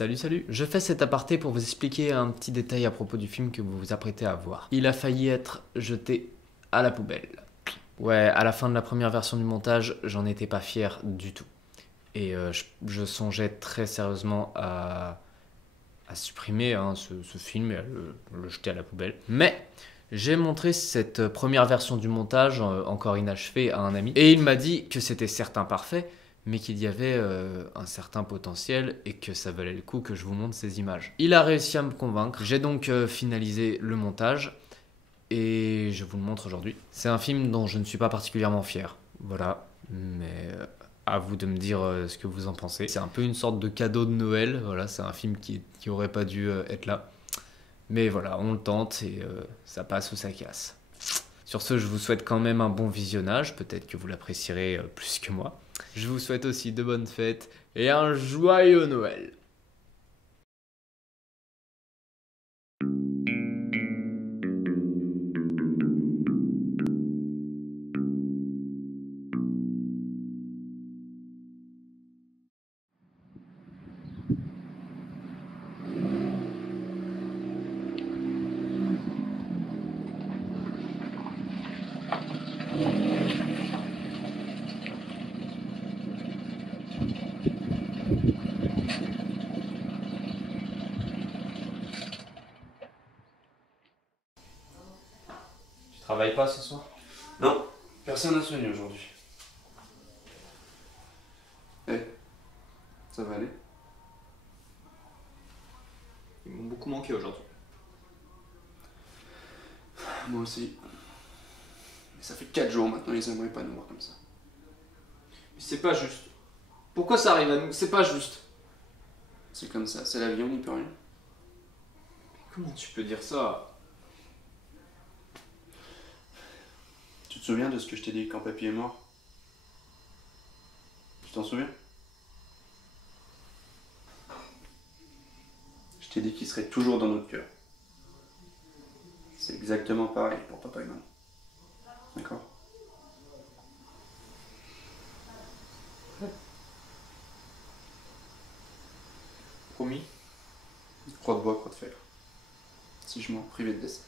Salut, salut. Je fais cet aparté pour vous expliquer un petit détail à propos du film que vous vous apprêtez à voir. Il a failli être jeté à la poubelle. Ouais, à la fin de la première version du montage, j'en étais pas fier du tout. Et je songeais très sérieusement à supprimer ce film et à le jeter à la poubelle. Mais j'ai montré cette première version du montage, encore inachevée, à un ami. Et il m'a dit que c'était certes imparfait, mais qu'il y avait un certain potentiel et que ça valait le coup que je vous montre ces images. Il a réussi à me convaincre. J'ai donc finalisé le montage et je vous le montre aujourd'hui. C'est un film dont je ne suis pas particulièrement fier. Voilà, mais à vous de me dire ce que vous en pensez. C'est un peu une sorte de cadeau de Noël. Voilà, c'est un film qui aurait pas dû être là. Mais voilà, on le tente et ça passe ou ça casse. Sur ce, je vous souhaite quand même un bon visionnage. Peut-être que vous l'apprécierez plus que moi. Je vous souhaite aussi de bonnes fêtes et un joyeux Noël. Tu travailles pas ce soir? Non, personne n'a soigné aujourd'hui. Ça va aller? Ils m'ont beaucoup manqué aujourd'hui. Moi aussi. Mais ça fait 4 jours maintenant, ils aimeraient pas nous voir comme ça. Mais c'est pas juste. Pourquoi ça arrive à nous? C'est pas juste. C'est comme ça, c'est la vie, on n'y peut rien. Comment tu peux dire ça? Tu te souviens de ce que je t'ai dit quand papy est mort? Tu t'en souviens? Je t'ai dit qu'il serait toujours dans notre cœur. C'est exactement pareil pour papa et maman. D'accord? Promis. Croix de bois, croix de fer. Si je m'en privais de dessert.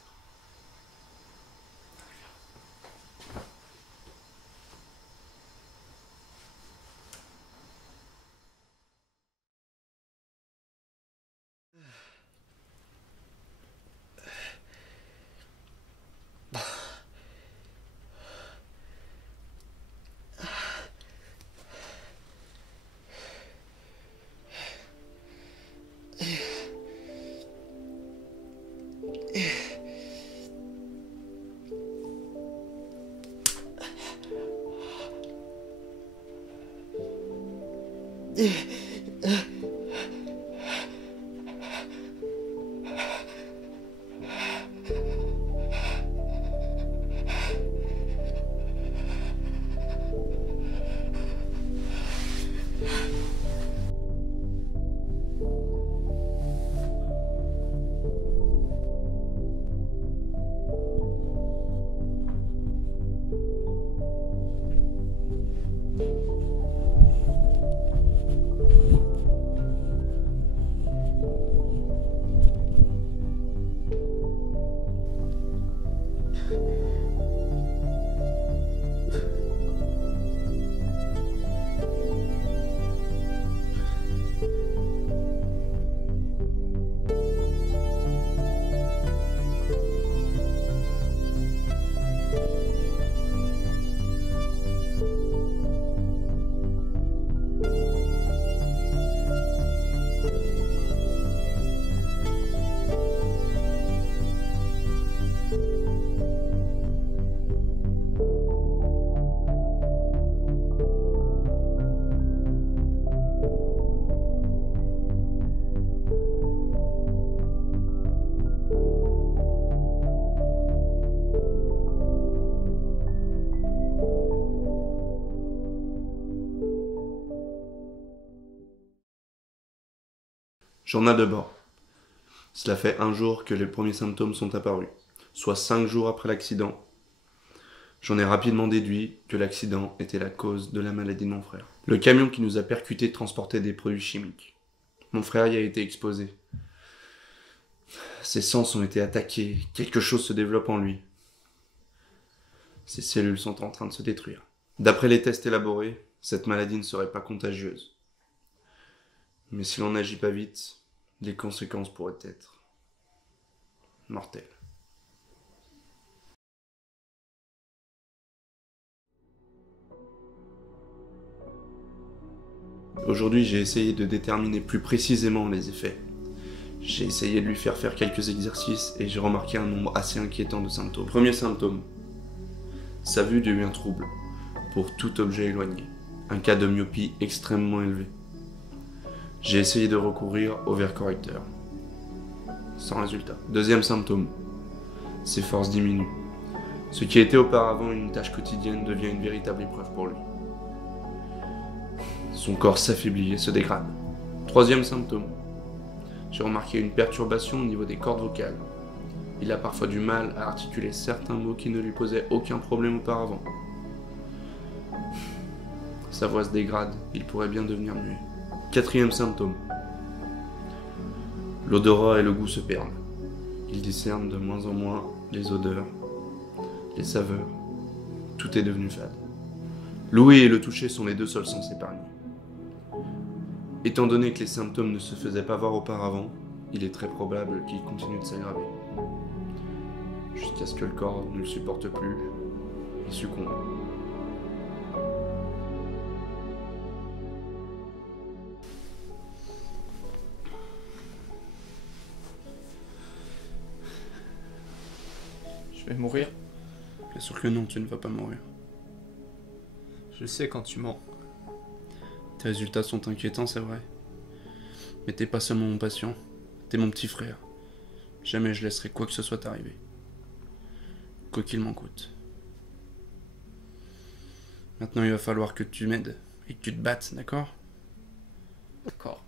Journal de bord. Cela fait un jour que les premiers symptômes sont apparus, soit 5 jours après l'accident. J'en ai rapidement déduit que l'accident était la cause de la maladie de mon frère. Le camion qui nous a percutés transportait des produits chimiques. Mon frère y a été exposé. Ses sens ont été attaqués. Quelque chose se développe en lui. Ses cellules sont en train de se détruire. D'après les tests élaborés, cette maladie ne serait pas contagieuse. Mais si l'on n'agit pas vite, les conséquences pourraient être mortelles. Aujourd'hui, j'ai essayé de déterminer plus précisément les effets. J'ai essayé de lui faire faire quelques exercices et j'ai remarqué un nombre assez inquiétant de symptômes. Premier symptôme, sa vue devient trouble pour tout objet éloigné. Un cas de myopie extrêmement élevé. J'ai essayé de recourir au verre correcteur. Sans résultat. Deuxième symptôme, ses forces diminuent. Ce qui était auparavant une tâche quotidienne devient une véritable épreuve pour lui. Son corps s'affaiblit et se dégrade. Troisième symptôme, j'ai remarqué une perturbation au niveau des cordes vocales. Il a parfois du mal à articuler certains mots qui ne lui posaient aucun problème auparavant. Sa voix se dégrade, il pourrait bien devenir muet. Quatrième symptôme, l'odorat et le goût se perdent. Il discerne de moins en moins les odeurs, les saveurs. Tout est devenu fade. L'ouïe et le toucher sont les deux seuls sens épargnés. Étant donné que les symptômes ne se faisaient pas voir auparavant, il est très probable qu'ils continuent de s'aggraver. Jusqu'à ce que le corps ne le supporte plus et succombe. Je vais mourir. Bien sûr que non, tu ne vas pas mourir. Je sais quand tu mens. Tes résultats sont inquiétants, c'est vrai. Mais t'es pas seulement mon patient, t'es mon petit frère. Jamais je laisserai quoi que ce soit t'arriver. Quoi qu'il m'en coûte. Maintenant, il va falloir que tu m'aides et que tu te battes, d'accord ? D'accord.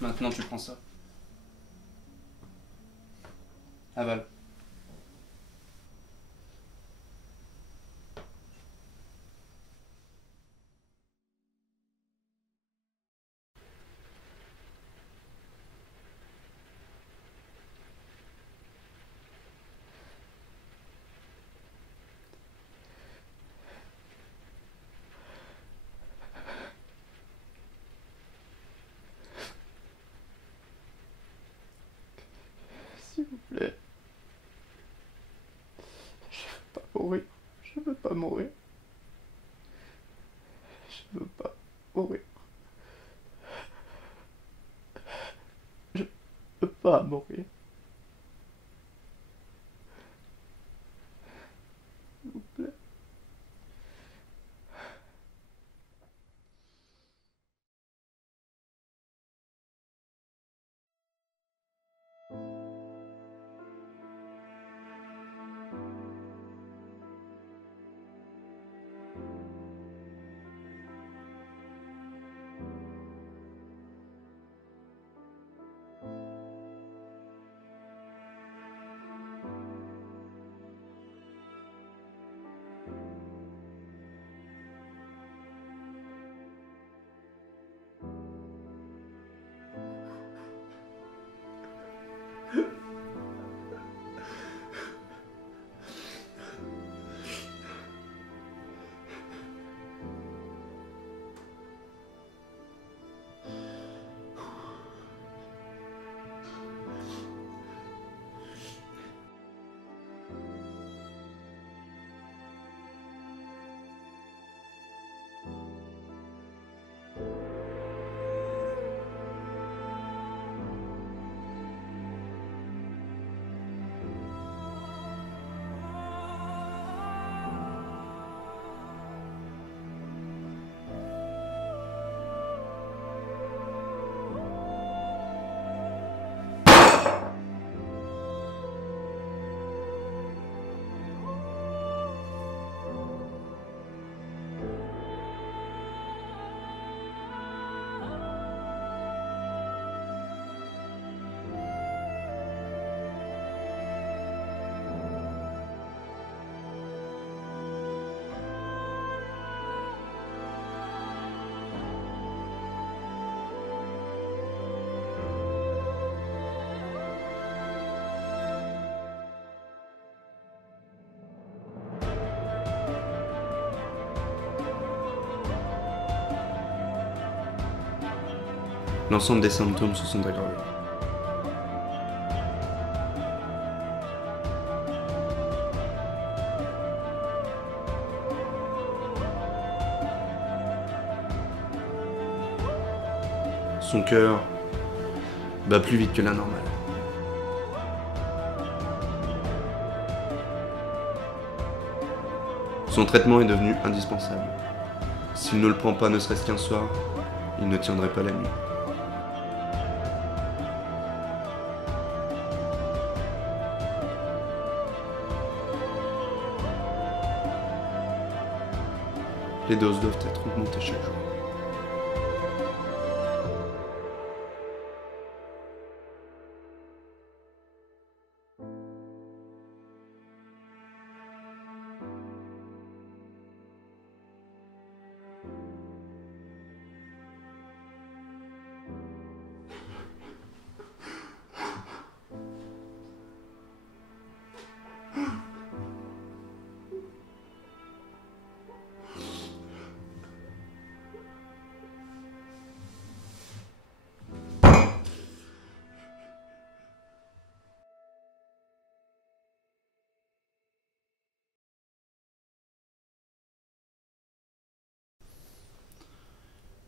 Maintenant, tu prends ça. Avale. S'il vous plaît. Je veux pas mourir. Je veux pas mourir. Je veux pas mourir. Je veux pas mourir. S'il vous plaît. L'ensemble des symptômes se sont aggravés. Son cœur bat plus vite que la normale. Son traitement est devenu indispensable. S'il ne le prend pas ne serait-ce qu'un soir, il ne tiendrait pas la nuit. Les doses doivent être augmentées chaque jour.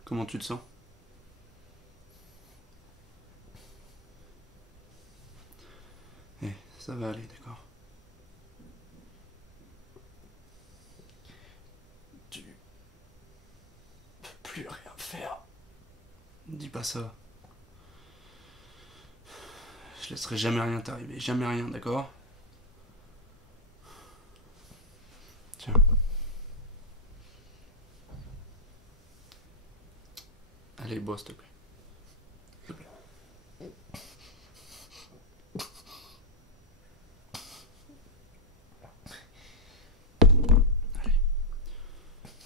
Comment tu te sens? Ça va aller, d'accord. Tu peux plus rien faire. Dis pas ça. Je laisserai jamais rien t'arriver, jamais rien, d'accord? Tiens. Allez, bois, s'il te plaît. S'il te plaît. Allez.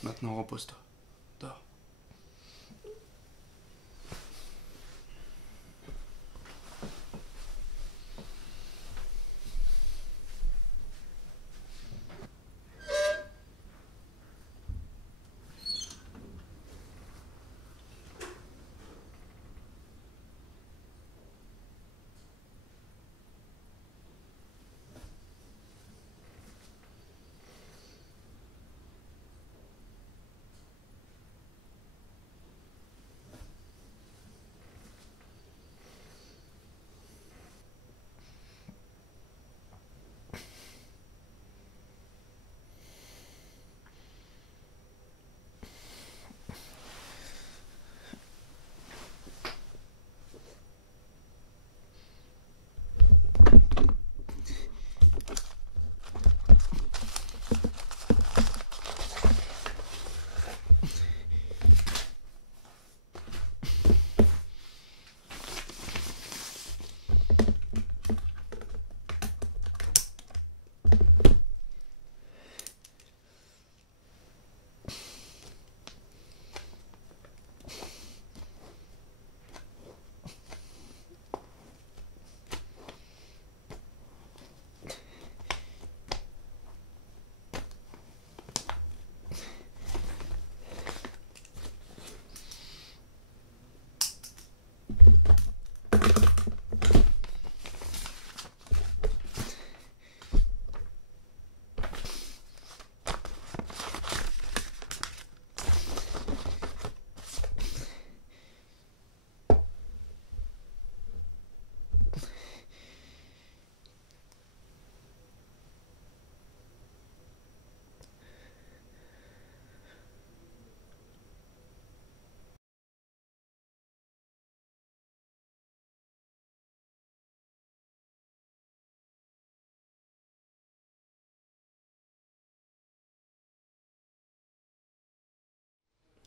Maintenant, repose-toi. Dors.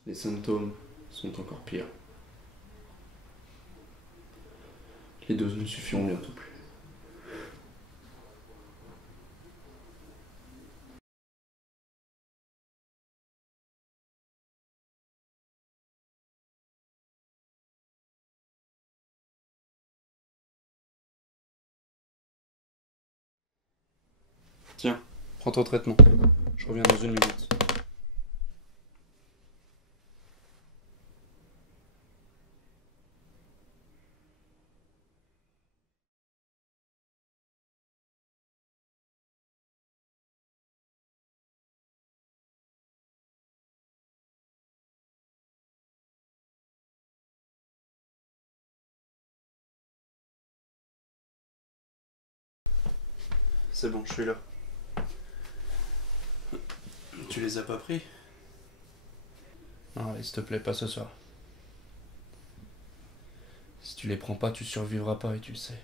Les symptômes sont encore pires. Les doses ne suffiront bientôt plus. Tiens, prends ton traitement. Je reviens dans 1 minute. C'est bon, je suis là. Tu les as pas pris? Non, allez, s'il te plaît, pas ce soir. Si tu les prends pas, tu survivras pas et tu le sais.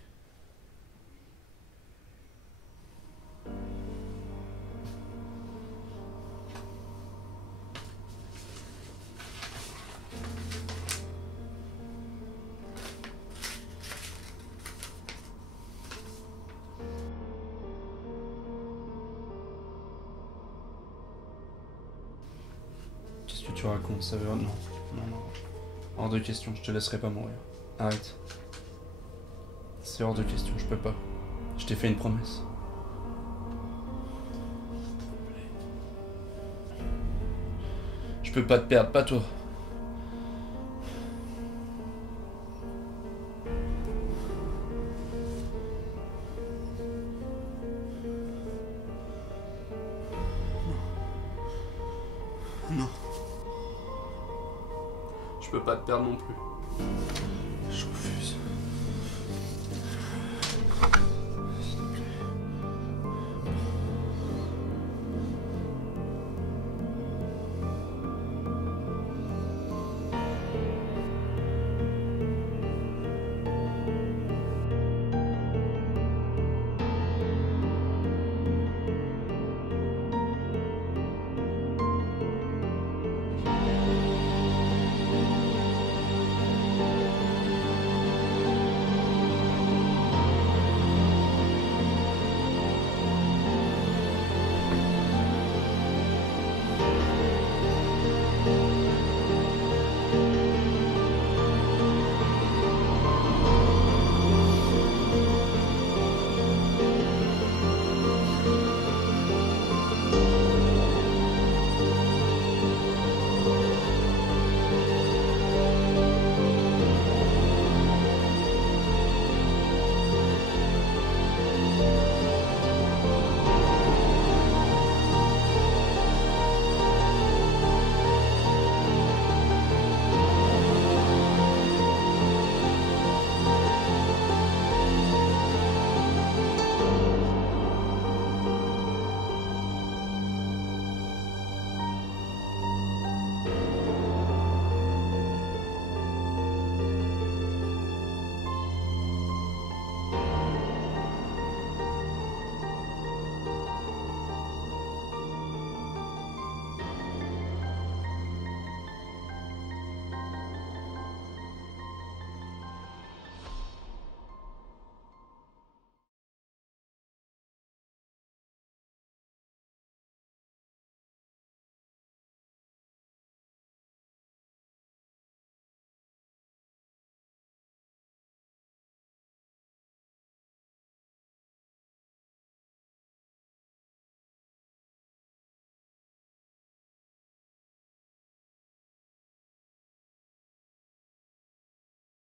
Qu'est-ce que tu racontes? Ça veut... Non, non, non. Hors de question, je te laisserai pas mourir. Arrête. C'est hors de question, je peux pas. Je t'ai fait une promesse. Je peux pas te perdre, pas toi. Non. Je peux pas te perdre non plus. Je refuse.